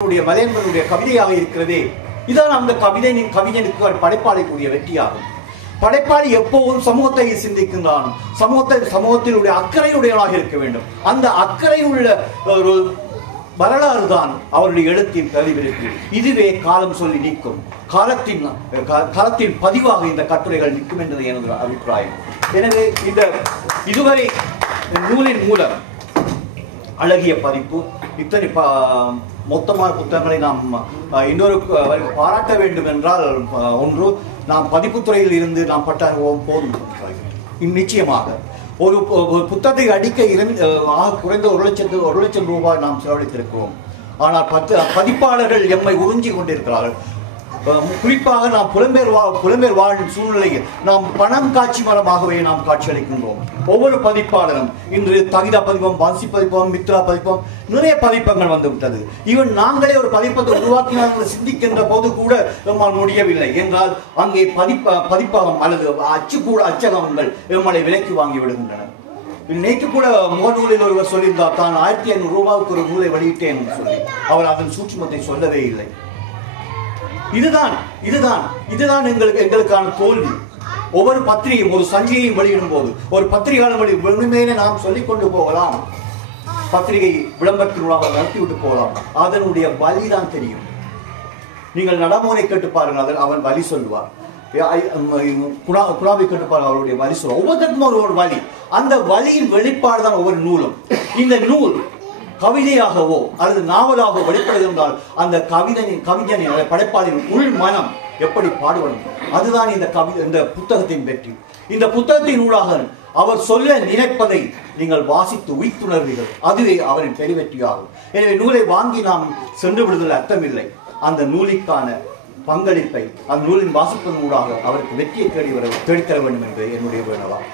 மலையன்பனுடைய கவிதையாக இருக்கிறதே, இதான் அந்த கவிஞனுக்கு படைப்பாளிக்குரிய வெற்றியாகும். படைப்பாளி எப்போதும் சமூகத்தை சிந்திக்கின்றான், சமூகத்தினுடைய அக்கறையுடையவனாக இருக்க வேண்டும். அந்த அக்கறை உள்ள ஒரு வரலாறு தான் அவருடைய எழுத்தின் பிரதிபலிப்பு. இதுவே காலம் சொல்லி நீக்கும், காலத்தின் பதிவாக இந்த கட்டுரைகள் நிற்கும் என்பது எனது அபிப்பிராயம். எனவே இதுவரை நூலின் மூலம் அழகிய பதிப்பு, இத்தனை மொத்தமான புத்தகங்களை நாம் இன்னொரு பாராட்ட வேண்டும் என்றால், ஒன்று நாம் பதிப்புத்துறையில் இருந்து நாம் பட்ட அனுபவம் போதும். நிச்சயமாக ஒரு புத்தகத்தை அடிக்க குறைந்த 1 லட்சம் ரூபாய் நாம் செலவழித்திருக்கிறோம். ஆனால் பதிப்பாளர்கள் எம்மை உறிஞ்சி கொண்டிருக்கிறார்கள். குறிப்பாக நாம் புலம்பெயர் வாழும் சூழ்நிலையில் நாம் பணம் காட்சி மரமாகவே நாம் காட்சியளிக்கின்றோம். ஒவ்வொரு பதிப்பாளரும் இன்று தகிதா பதிப்பம், வான்சி பதிப்பம், மித்ரா பதிப்பம், நிறைய பதிப்பங்கள் வந்துவிட்டது. இவன் நாங்களே ஒரு பதிப்பத்தை உருவாக்கினார்கள் சிந்திக்கின்ற போது கூட நம்மால் முடியவில்லை என்றால் அங்கே பதிப்பகம் அல்லது அச்சகங்கள் எம்மளை விலைக்கு வாங்கி விடுகின்றன. நேற்று கூட முகநூலில் ஒருவர் சொல்லியிருந்தார், தான் 1500 ரூபாய்க்கு ஒரு நூலை வெளியிட்டேன் என்று சொல்லி. அவர் அதன் சூட்சுமத்தை சொல்லவே இல்லை. இதுதான் எங்களுக்கான தோல்வி. ஒவ்வொரு பத்திரிகையும் ஒரு சஞ்சிகையும் வெளியிடும் போது, ஒரு பத்திரிகையாளர் வெறுமையிலே நாம் சொல்லிக் கொண்டு போகலாம், பத்திரிகை விளம்பரத்தினூடாக நடத்திவிட்டு போகலாம். அதனுடைய வலிதான் தெரியும். நீங்கள் நடமோனை கேட்டு பாருங்கள், அவன் வலி சொல்லுவார். குணாவை கேட்டு பாருங்கள், அவருடைய வலி சொல்லுவார். ஒவ்வொருத்தருக்கும் ஒரு வலி. அந்த வலியின் வெளிப்பாடு தான் ஒவ்வொரு நூலும். இந்த நூல் கவிதையாகவோ அல்லது நாவலாகவோ வெளிப்படுகின்றால் அந்த கவிஞனின் படைப்பாளின் உள் மனம் எப்படி பாடுபடும், அதுதான் இந்த புத்தகத்தின் வெற்றி. இந்த புத்தகத்தின் ஊடாக அவர் சொல்ல நினைப்பதை நீங்கள் வாசித்து உய்த்துணர்வீர்கள். அதுவே அவரின் பெருவெற்றியாகும். எனவே நூலை வாங்கி நாம் சென்று விடுதல் அர்த்தமில்லை. அந்த நூலுக்கான பங்களிப்பை அந்த நூலின் வாசிப்பதன் ஊடாக அவருக்கு வெற்றியை தேடித்தர வேண்டும் என்பது என்னுடைய வேண்டுகோள்.